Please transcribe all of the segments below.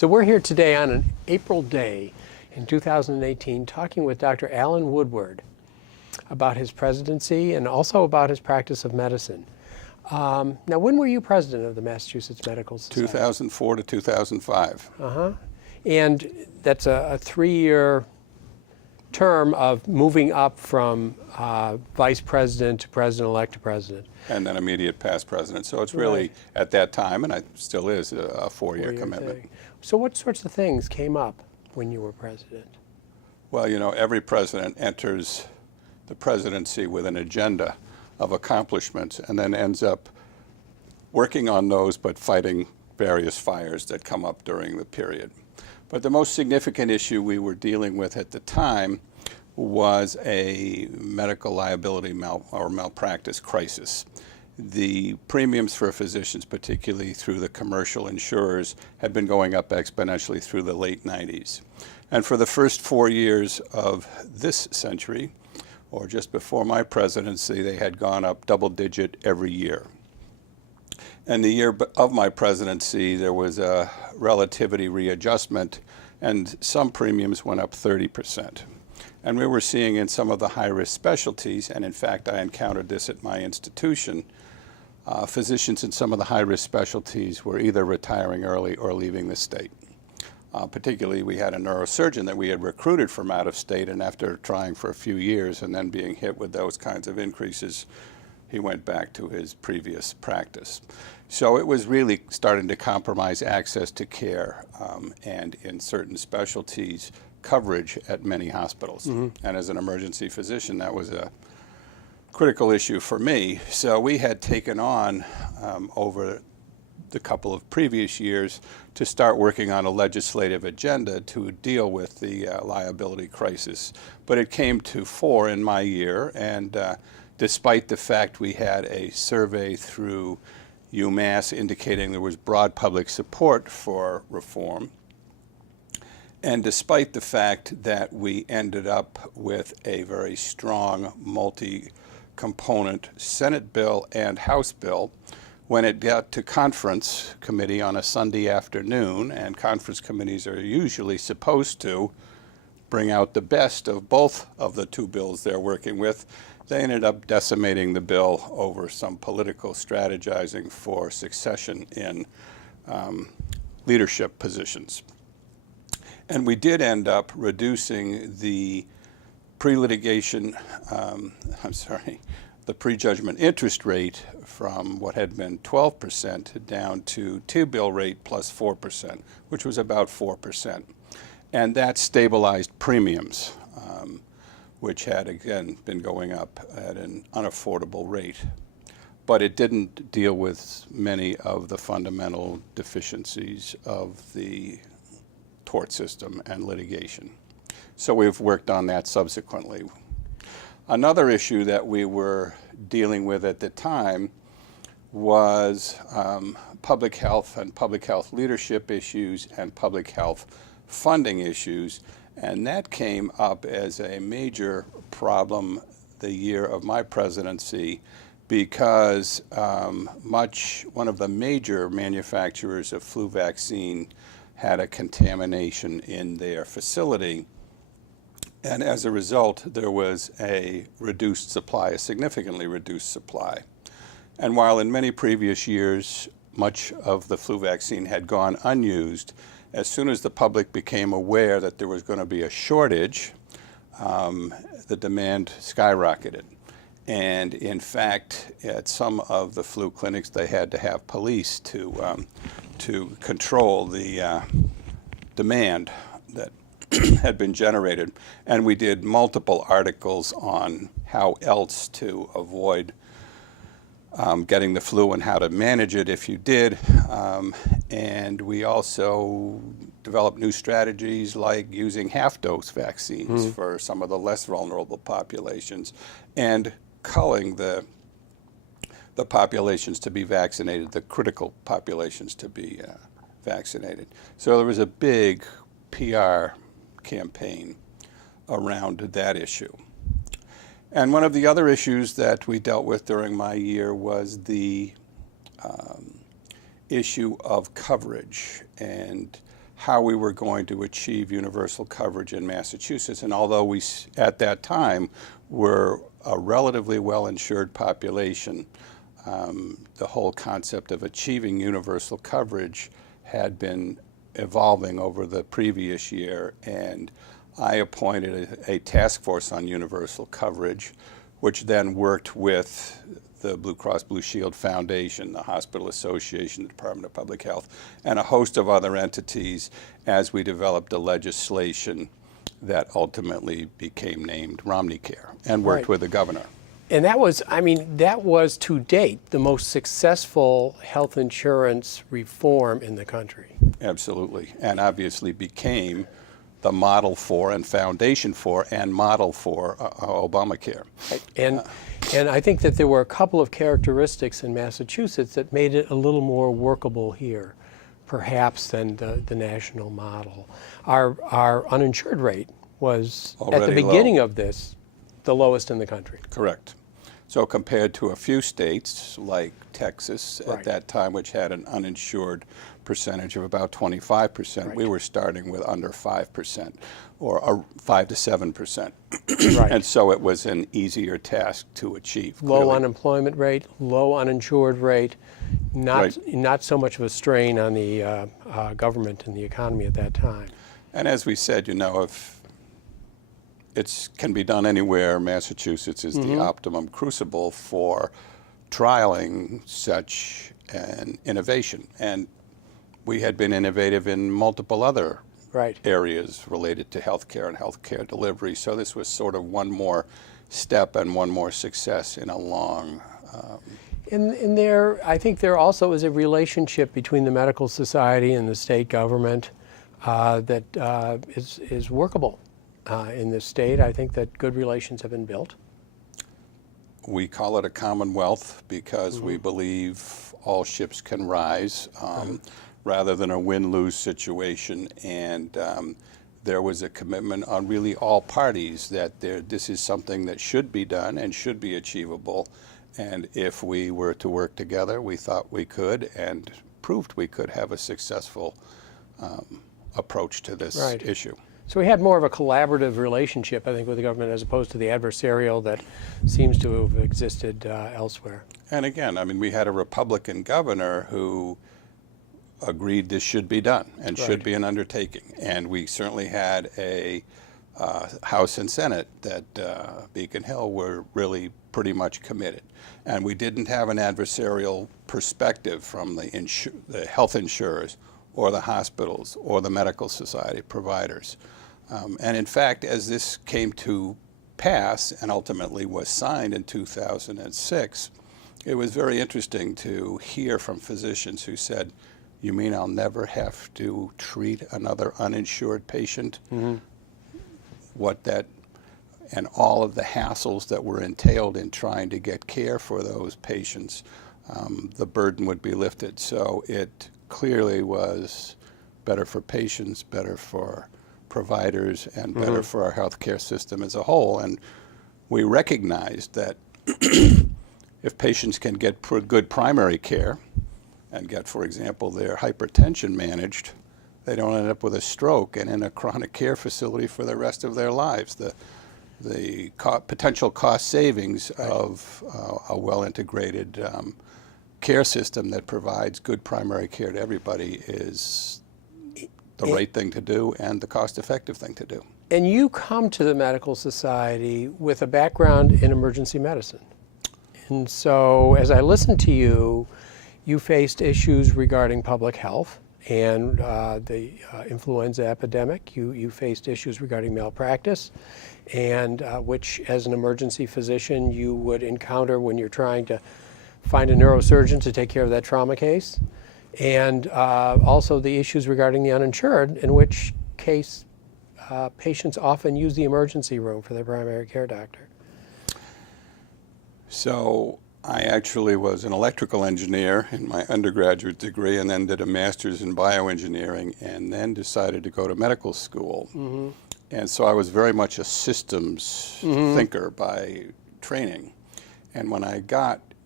So we're here today on an April day in 2018 talking with Dr. Alan Woodward about his presidency and also about his practice of medicine. Now, when were you president of the Massachusetts Medical Society? 2004 to 2005. And that's a 3-year term of moving up from vice president to president-elect to president. And then immediate past president. So it's really, at that time, and it still is, a 4-year commitment. Thing. So what sorts of things came up when you were president? Well, you know, every president enters the presidency with an agenda of accomplishments and then ends up working on those but fighting various fires that come up during the period. But the most significant issue we were dealing with at the time was a medical liability or malpractice crisis. The premiums for physicians, particularly through the commercial insurers, had been going up exponentially through the late 90s. And for the first 4 years of this century, or just before my presidency, they had gone up double-digit every year. And the year of my presidency, there was a relativity readjustment, and some premiums went up 30%. And we were seeing in some of the high-risk specialties, and in fact, I encountered this at my institution, physicians in some of the high-risk specialties were either retiring early or leaving the state. Particularly, we had a neurosurgeon that we had recruited from out of state, and after trying for a few years and then being hit with those kinds of increases, he went back to his previous practice. So it was really starting to compromise access to care and in certain specialties, coverage at many hospitals. And as an emergency physician, that was a critical issue for me. So we had taken on over the couple of previous years to start working on a legislative agenda to deal with the liability crisis. But it came to fore in my year, and despite the fact we had a survey through UMass indicating there was broad public support for reform, and despite the fact that we ended up with a very strong multi-component Senate bill and House bill, when it got to conference committee on a Sunday afternoon, and conference committees are usually supposed to bring out the best of both of the two bills they're working with, they ended up decimating the bill over some political strategizing for succession in leadership positions. And we did end up reducing the pre-litigation, the prejudgment interest rate from what had been 12% down to T-bill rate plus 4%, which was about 4%. And that stabilized premiums, which had, again, been going up at an unaffordable rate. But it didn't deal with many of the fundamental deficiencies of the tort system and litigation. So we've worked on that subsequently. Another issue that we were dealing with at the time was public health and public health leadership issues and public health funding issues, and that came up as a major problem the year of my presidency because one of the major manufacturers of flu vaccine had a contamination in their facility. And as a result, there was a reduced supply, a significantly reduced supply. And while in many previous years, much of the flu vaccine had gone unused, as soon as the public became aware that there was going to be a shortage, the demand skyrocketed. And in fact, at some of the flu clinics, they had to have police to control the demand that had been generated. And we did multiple articles on how else to avoid getting the flu and how to manage it if you did. And we also developed new strategies like using half-dose vaccines for some of the less vulnerable populations and culling the populations to be vaccinated, the critical populations to be vaccinated. So there was a big PR campaign around that issue. And one of the other issues that we dealt with during my year was the issue of coverage and how we were going to achieve universal coverage in Massachusetts. And although we, at that time, were a relatively well-insured population, the whole concept of achieving universal coverage had been evolving over the previous year, and I appointed a task force on universal coverage, which then worked with the Blue Cross Blue Shield Foundation, the Hospital Association, the Department of Public Health, and a host of other entities as we developed a legislation that ultimately became named RomneyCare and worked with the governor. And that was, I mean, that was to date the most successful health insurance reform in the country. Absolutely, and obviously became the model for and foundation for and model for Obamacare. And I think that there were a couple of characteristics in Massachusetts that made it a little more workable here, perhaps, than the national model. Our uninsured rate was, already at the beginning low. of this, the lowest in the country. Correct. So compared to a few states like Texas Right. at that time, which had an uninsured percentage of about 25%, Right. we were starting with under 5%, or 5 to 7%. Right. And so it was an easier task to achieve. Low clearly. unemployment rate, low uninsured rate, not so much of a strain on the government and the economy at that time. And as we said, you know, if it can be done anywhere, Massachusetts is the optimum crucible for trialing such an innovation. And we had been innovative in multiple other Right. areas related to healthcare and healthcare delivery. So this was sort of one more step and one more success in a long. And there, I think there also is a relationship between the medical society and the state government that is workable in this state. I think that good relations have been built. We call it a commonwealth because we believe all ships can rise rather than a win-lose situation. And there was a commitment on really all parties that this is something that should be done and should be achievable. And if we were to work together, we thought we could and proved we could have a successful approach to this issue. So we had more of a collaborative relationship, I think, with the government as opposed to the adversarial that seems to have existed elsewhere. And again, I mean, we had a Republican governor who agreed this should be done and should be an undertaking. And we certainly had a House and Senate that Beacon Hill were really pretty much committed. And we didn't have an adversarial perspective from the health insurers or the hospitals or the medical society providers. And in fact, as this came to pass and ultimately was signed in 2006, it was very interesting to hear from physicians who said, "You mean I'll never have to treat another uninsured patient?" What that, and all of the hassles that were entailed in trying to get care for those patients, the burden would be lifted. So it clearly was better for patients, better for providers, and better for our healthcare system as a whole. And we recognized that if patients can get good primary care and get, for example, their hypertension managed, they don't end up with a stroke and in a chronic care facility for the rest of their lives. The potential cost savings of a well-integrated care system that provides good primary care to everybody is the right thing to do and the cost-effective thing to do. And you come to the medical society with a background in emergency medicine. And so as I listened to you, you faced issues regarding public health and the influenza epidemic. You faced issues regarding malpractice, and which as an emergency physician you would encounter when you're trying to find a neurosurgeon to take care of that trauma case. And also the issues regarding the uninsured, in which case patients often use the emergency room for their primary care doctor. So I actually was an electrical engineer in my undergraduate degree and then did a master's in bioengineering and then decided to go to medical school. And so I was very much a systems thinker by training. And when I got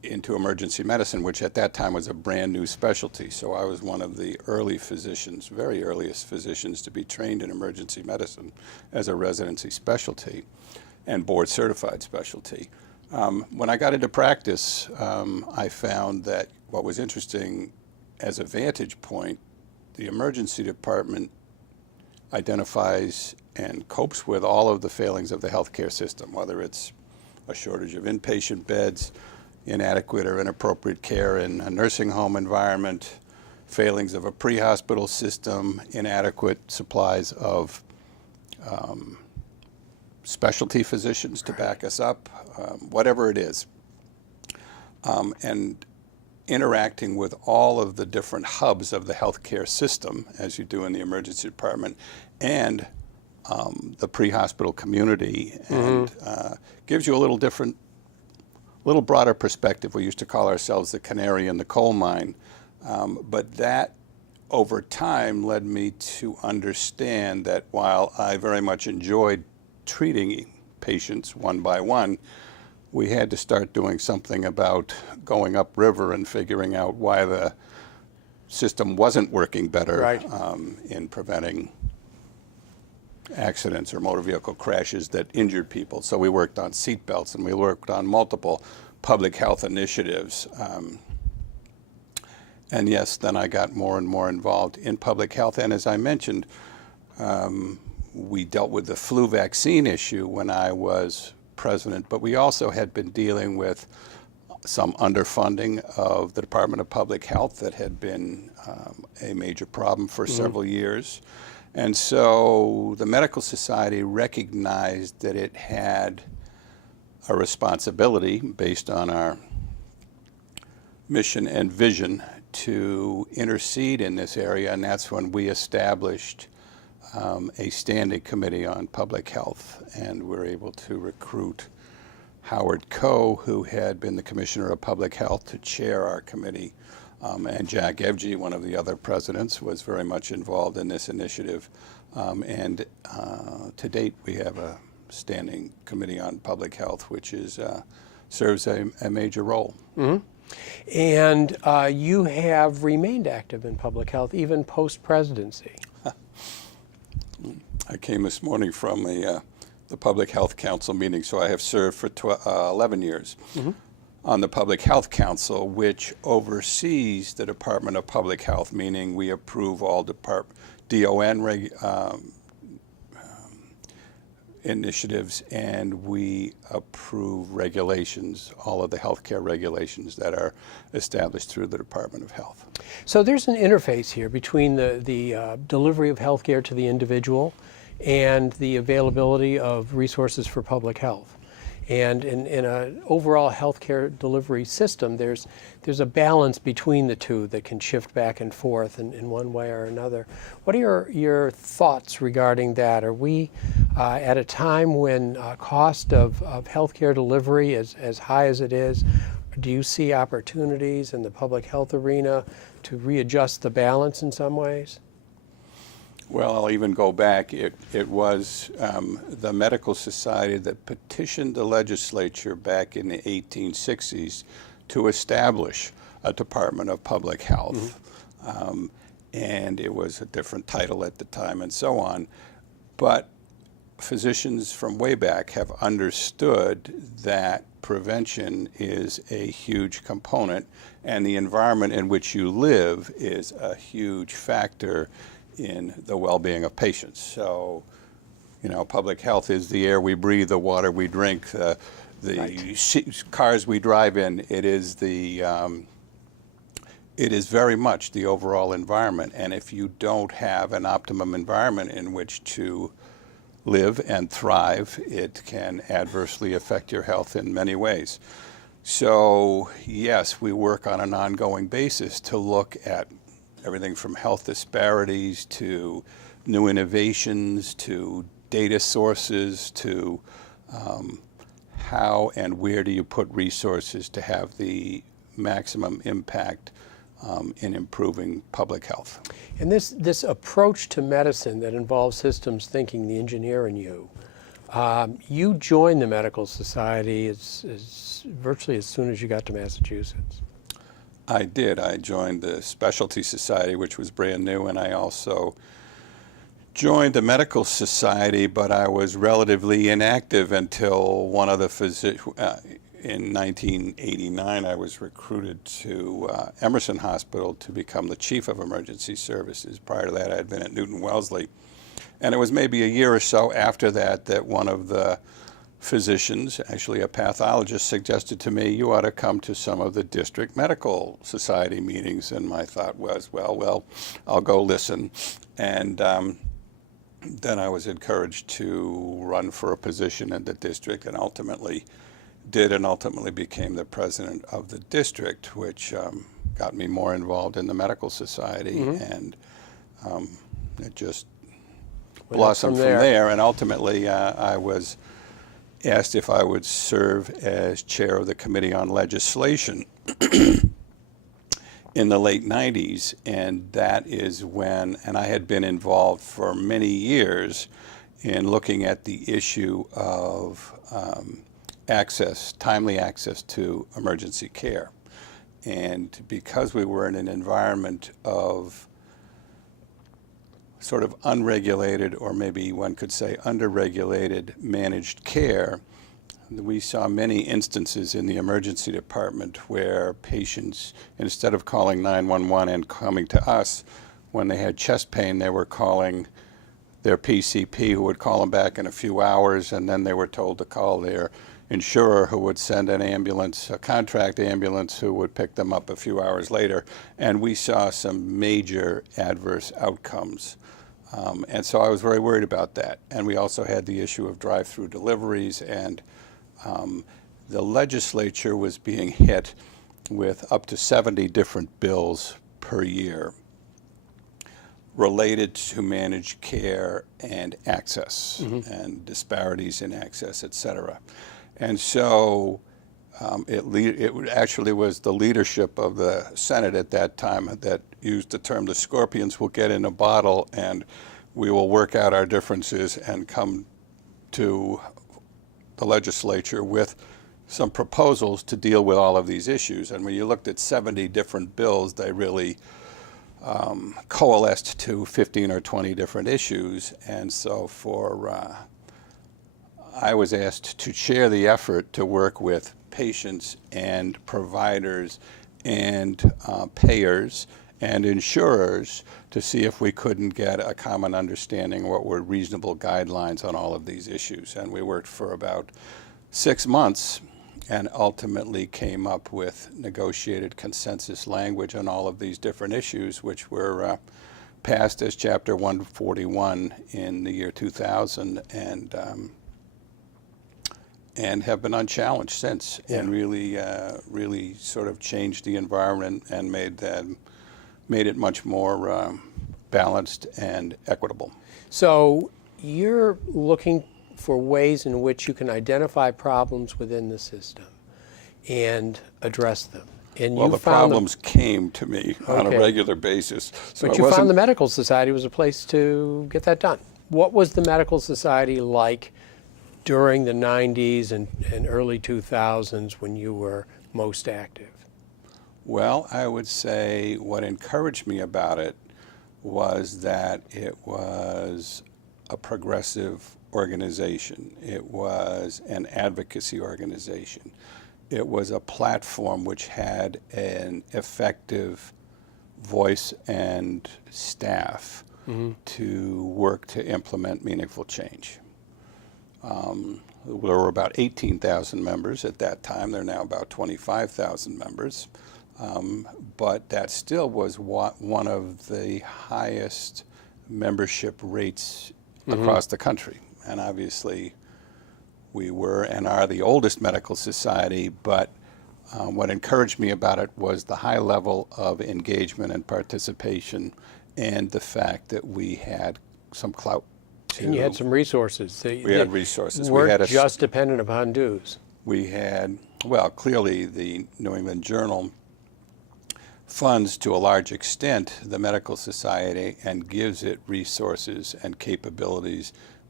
into emergency medicine, which at that time was a brand new specialty. So I was one of the early physicians, very earliest physicians to be trained in emergency medicine as a residency specialty and board certified specialty. When I got into practice, I found that what was interesting as a vantage point, the emergency department identifies and copes with all of the failings of the healthcare system, whether it's a shortage of inpatient beds, inadequate or inappropriate care in a nursing home environment, failings of a pre-hospital system, inadequate supplies of specialty physicians to back us up, whatever it is. And interacting with all of the different hubs of the healthcare system, as you do in the emergency department, and the pre-hospital community, and gives you a little different, little broader perspective. We used to call ourselves the canary in the coal mine, but that over time led me to understand that while I very much enjoyed treating patients one by one, we had to start doing something about going upriver and figuring out why the system wasn't working better, right, in preventing accidents or motor vehicle crashes that injured people. So we worked on seat belts, and we worked on multiple public health initiatives. And yes, then I got more and more involved in public health. And as I mentioned, we dealt with the flu vaccine issue when I was president, but we also had been dealing with some underfunding of the Department of Public Health that had been a major problem for several years. And so the Medical Society recognized that it had a responsibility based on our mission and vision to intercede in this area, and that's when we established a standing committee on public health, and we're able to recruit Howard Koh, who had been the Commissioner of Public Health, to chair our committee. And Jack Evgy, one of the other presidents, was very much involved in this initiative. And to date, we have a standing committee on public health, which is, serves a major role. Mm-hmm. And you have remained active in public health even post-presidency. I came this morning from the Public Health Council meeting, so I have served for 11 years on the Public Health Council, which oversees the Department of Public Health, meaning we approve all DON initiatives, and we approve regulations, all of the healthcare regulations that are established through the Department of Health. So there's an interface here between the delivery of healthcare to the individual and the availability of resources for public health. And in an overall healthcare delivery system, there's a balance between the two that can shift back and forth in one way or another. What are your thoughts regarding that? Are we at a time when cost of healthcare delivery is as high as it is? Do you see opportunities in the public health arena to readjust the balance in some ways? Well, I'll even go back. It was the Medical Society that petitioned the legislature back in the 1860s to establish a Department of Public Health. And it was a different title at the time and so on. But physicians from way back have understood that prevention is a huge component, and the environment in which you live is a huge factor in the well-being of patients. So, you know, public health is the air we breathe, the water we drink, the right, cars we drive in. It is very much the overall environment. And if you don't have an optimum environment in which to live and thrive, it can adversely affect your health in many ways. So, yes, we work on an ongoing basis to look at everything from health disparities to new innovations to data sources to how and where do you put resources to have the maximum impact in improving public health. And this approach to medicine that involves systems thinking, the engineer in you, You joined the medical society virtually as soon as you got to Massachusetts. I did. I joined the Specialty Society, which was brand new, and I also joined the Medical Society, but I was relatively inactive until one of the in 1989, I was recruited to Emerson Hospital to become the chief of emergency services. Prior to that, I had been at Newton Wellesley. And it was maybe a year or so after that that one of the physicians, actually a pathologist, suggested to me, you ought to come to some of the district medical society meetings. And my thought was, well, I'll go listen. And then I was encouraged to run for a position in the district, and ultimately became the president of the district, which got me more involved in the medical society. And it just blossomed from there. And ultimately, I was asked if I would serve as chair of the Committee on Legislation in the late 90s. And that is when, and I had been involved for many years in looking at the issue of timely access to emergency care. And because we were in an environment of sort of unregulated, or maybe one could say underregulated managed care, we saw many instances in the emergency department where patients, instead of calling 911 and coming to us, when they had chest pain, they were calling their PCP, who would call them back in a few hours, and then they were told to call their insurer, who would send an ambulance, a contract ambulance, who would pick them up a few hours later. And we saw some major adverse outcomes. And so I was very worried about that. And we also had the issue of drive-through deliveries, and the legislature was being hit with up to 70 different bills per year related to managed care and access and disparities in access, et cetera. And so it actually was the leadership of the Senate at that time that used the term, the scorpions will get in a bottle and we will work out our differences and come to the legislature with some proposals to deal with all of these issues. And when you looked at 70 different bills, they really coalesced to 15 or 20 different issues. And so I was asked to chair the effort to work with patients and providers and payers and insurers to see if we couldn't get a common understanding what were reasonable guidelines on all of these issues. And we worked for about 6 months and ultimately came up with negotiated consensus language on all of these different issues, which were passed as Chapter 141 in the year 2000 and have been unchallenged since, and really sort of changed the environment and made it much more balanced and equitable. So you're looking for ways in which you can identify problems within the system and address them. And well, the problems came to me on a regular basis. So but you found the Medical Society was a place to get that done. What was the Medical Society like during the 90s and early 2000s when you were most active? Well, I would say what encouraged me about it was that it was a progressive organization. It was an advocacy organization. It was a platform which had an effective voice and staff to work to implement meaningful change. There were about 18,000 members at that time. There are now about 25,000 members. But that still was one of the highest membership rates across the country. And obviously, we were and are the oldest medical society, but what encouraged me about it was the high level of engagement and participation and the fact that we had some clout. And you had some resources. We had resources. We weren't just dependent upon dues. We had, well, clearly the New England Journal funds to a large extent the Medical Society and gives it resources and capabilities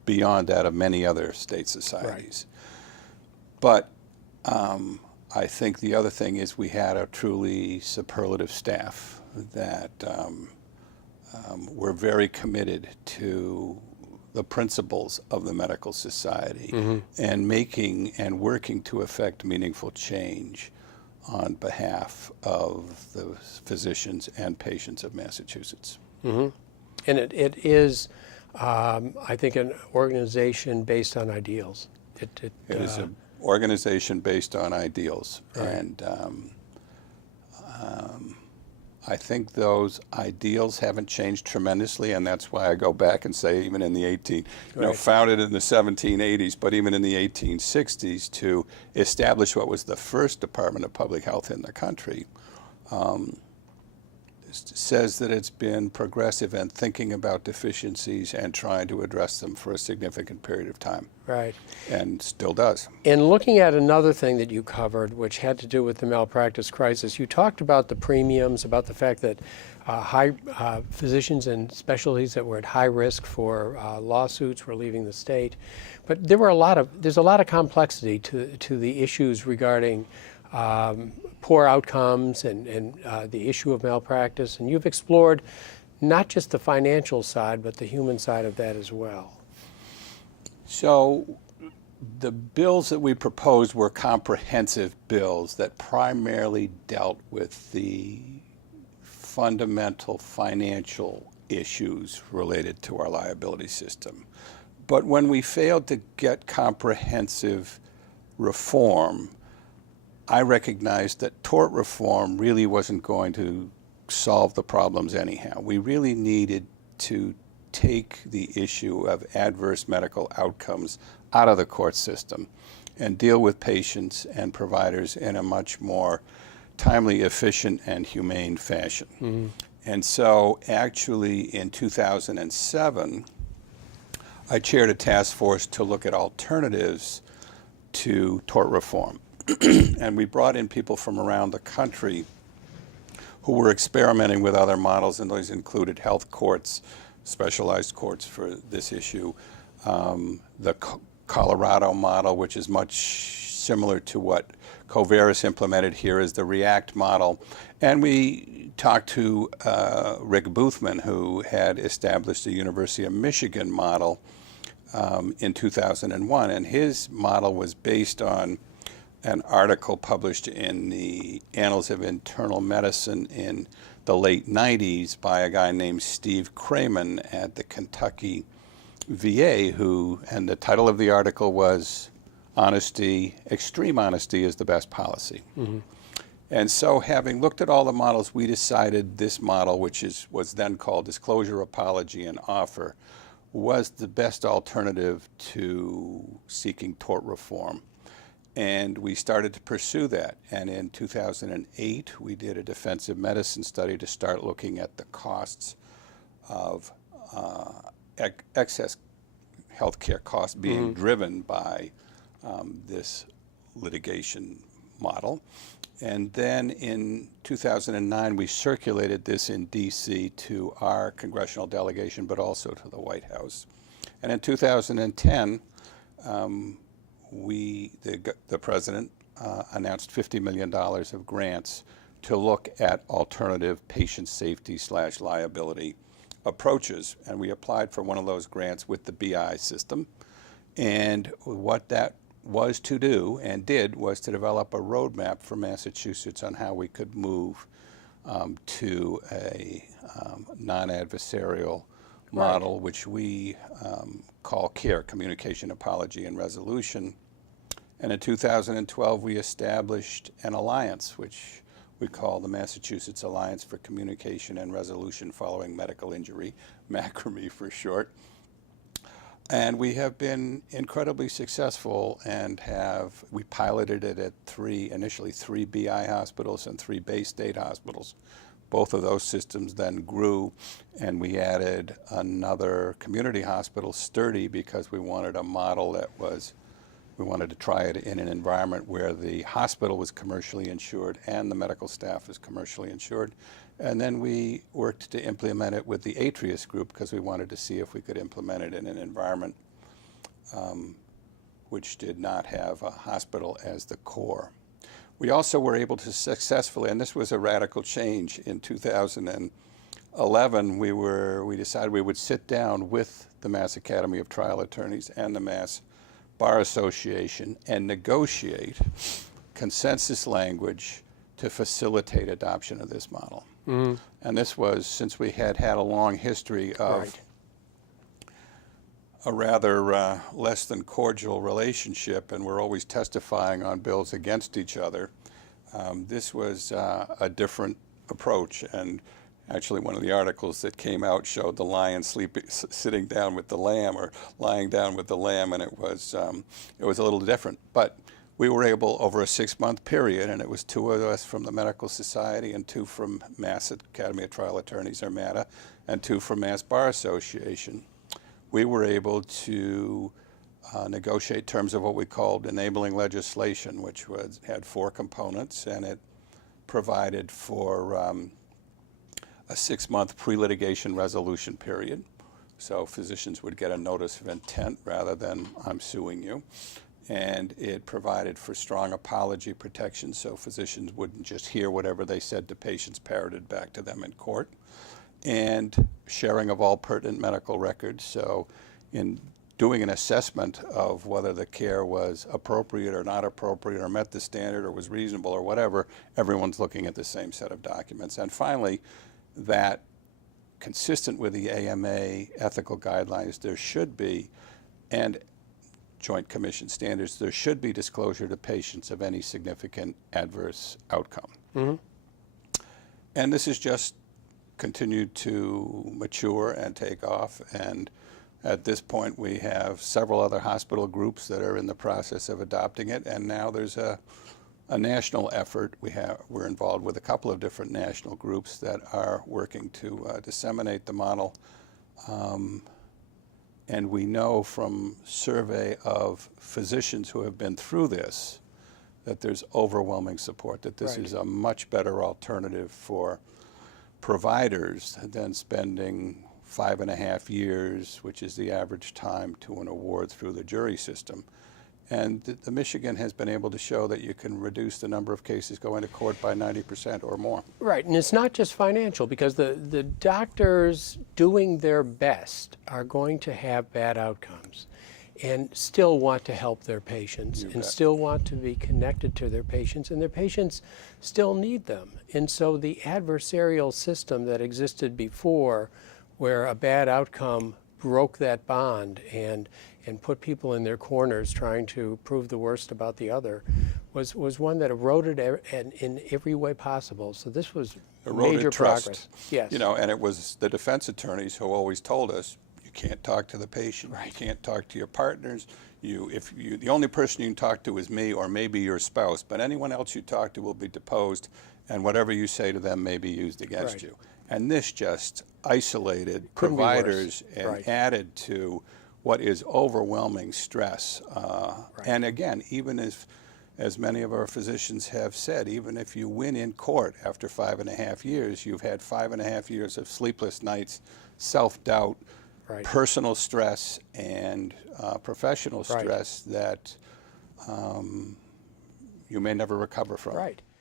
beyond that of many other state societies. But I think the other thing is we had a truly superlative staff that were very committed to the principles of the medical society and making and working to effect meaningful change on behalf of the physicians and patients of Massachusetts. And it is, I think, an organization based on ideals. It is an organization based on ideals. Right. And I think those ideals haven't changed tremendously, and that's why I go back and say even in the founded in the 1780s, but even in the 1860s, to establish what was the first Department of Public Health in the country, says that it's been progressive and thinking about deficiencies and trying to address them for a significant period of time. Right. And still does. In looking at another thing that you covered, which had to do with the malpractice crisis, you talked about the premiums, about the fact that physicians and specialties that were at high risk for lawsuits were leaving the state. But there's a lot of complexity to the issues regarding poor outcomes and the issue of malpractice. And you've explored not just the financial side, but the human side of that as well. So the bills that we proposed were comprehensive bills that primarily dealt with the fundamental financial issues related to our liability system. But when we failed to get comprehensive reform, I recognized that tort reform really wasn't going to solve the problems anyhow. We really needed to take the issue of adverse medical outcomes out of the court system and deal with patients and providers in a much more timely, efficient, and humane fashion. And so actually in 2007, I chaired a task force to look at alternatives to tort reform. And we brought in people from around the country who were experimenting with other models, and those included health courts, specialized courts for this issue, the Colorado model, which is much similar to what Covaris implemented here, is the REACT model. And we talked to Rick Boothman, who had established the University of Michigan model in 2001. And his model was based on an article published in the Annals of Internal Medicine in the late 90s by a guy named Steve Cramen at the Kentucky VA, and the title of the article was Honesty, Extreme Honesty is the Best Policy. And so having looked at all the models, we decided this model, which was then called Disclosure, Apology, and Offer, was the best alternative to seeking tort reform. And we started to pursue that. And in 2008, we did a defensive medicine study to start looking at the costs of excess healthcare costs being driven by this litigation model. And then in 2009, we circulated this in DC to our congressional delegation, but also to the White House. And in 2010, the president announced $50 million of grants to look at alternative patient safety / liability approaches. And we applied for one of those grants with the BI system. And what that was to do and did was to develop a roadmap for Massachusetts on how we could move to a non-adversarial model, which we call CARE, Communication, Apology, and Resolution. And in 2012, we established an alliance, which we call the Massachusetts Alliance for Communication and Resolution Following Medical Injury, MACRME for short. And we have been incredibly successful and we piloted it at initially three BI hospitals and 3 Bay State hospitals. Both of those systems then grew, and we added another community hospital, Sturdy, because we wanted a model we wanted to try it in an environment where the hospital was commercially insured and the medical staff was commercially insured. And then we worked to implement it with the Atrius group because we wanted to see if we could implement it in an environment which did not have a hospital as the core. We also were able to successfully, and this was a radical change in 2011, we decided we would sit down with the Mass Academy of Trial Attorneys and the Mass Bar Association and negotiate consensus language to facilitate adoption of this model. Mm-hmm. And this was since we had had a long history of Right. a rather less than cordial relationship, and we're always testifying on bills against each other. This was a different approach, and actually one of the articles that came out showed the lion sitting down with the lamb, or lying down with the lamb, and it was a little different. But we were able, over a 6-month period, and it was 2 of us from the Medical Society and 2 from Mass Academy of Trial Attorneys, or MATA, and 2 from Mass Bar Association, we were able to negotiate terms of what we called enabling legislation, which had 4 components, and it provided for a 6-month pre-litigation resolution period. So physicians would get a notice of intent rather than "I'm suing you." And it provided for strong apology protection, so physicians wouldn't just hear whatever they said to patients parroted back to them in court. And sharing of all pertinent medical records. So in doing an assessment of whether the care was appropriate or not appropriate, or met the standard, or was reasonable, or whatever, everyone's looking at the same set of documents. And finally, that consistent with the AMA ethical guidelines, there should be, and Joint Commission standards, there should be disclosure to patients of any significant adverse outcome. Mm-hmm. And this is just continued to mature and take off, and at this point we have several other hospital groups that are in the process of adopting it, and now there's a national effort. We're involved with a couple of different national groups that are working to disseminate the model, and we know from survey of physicians who have been through this that there's overwhelming support, that this Right. is a much better alternative for providers than spending 5.5 years, which is the average time to an award through the jury system. And the Michigan has been able to show that you can reduce the number of cases going to court by 90% or more. Right, and it's not just financial, because the doctors doing their best are going to have bad outcomes and still want to help their patients and still want to be connected to their patients, and their patients still need them. And so the adversarial system that existed before, where a bad outcome broke that bond and put people in their corners trying to prove the worst about the other, was one that eroded in every way possible. So this was major progress. Yes. You know, and it was the defense attorneys who always told us, you can't talk to the patient, Right. you can't talk to your partners. The only person you can talk to is me, or maybe your spouse, but anyone else you talk to will be deposed, and whatever you say to them may be used against Right. you. And this just isolated Couldn't be worse. providers and Right. added to what is overwhelming stress. And again, even as many of our physicians have said, even if you win in court after 5.5 years, you've had 5.5 years of sleepless nights, self-doubt, Right. personal stress, and professional Right. stress that you may never recover from. Right.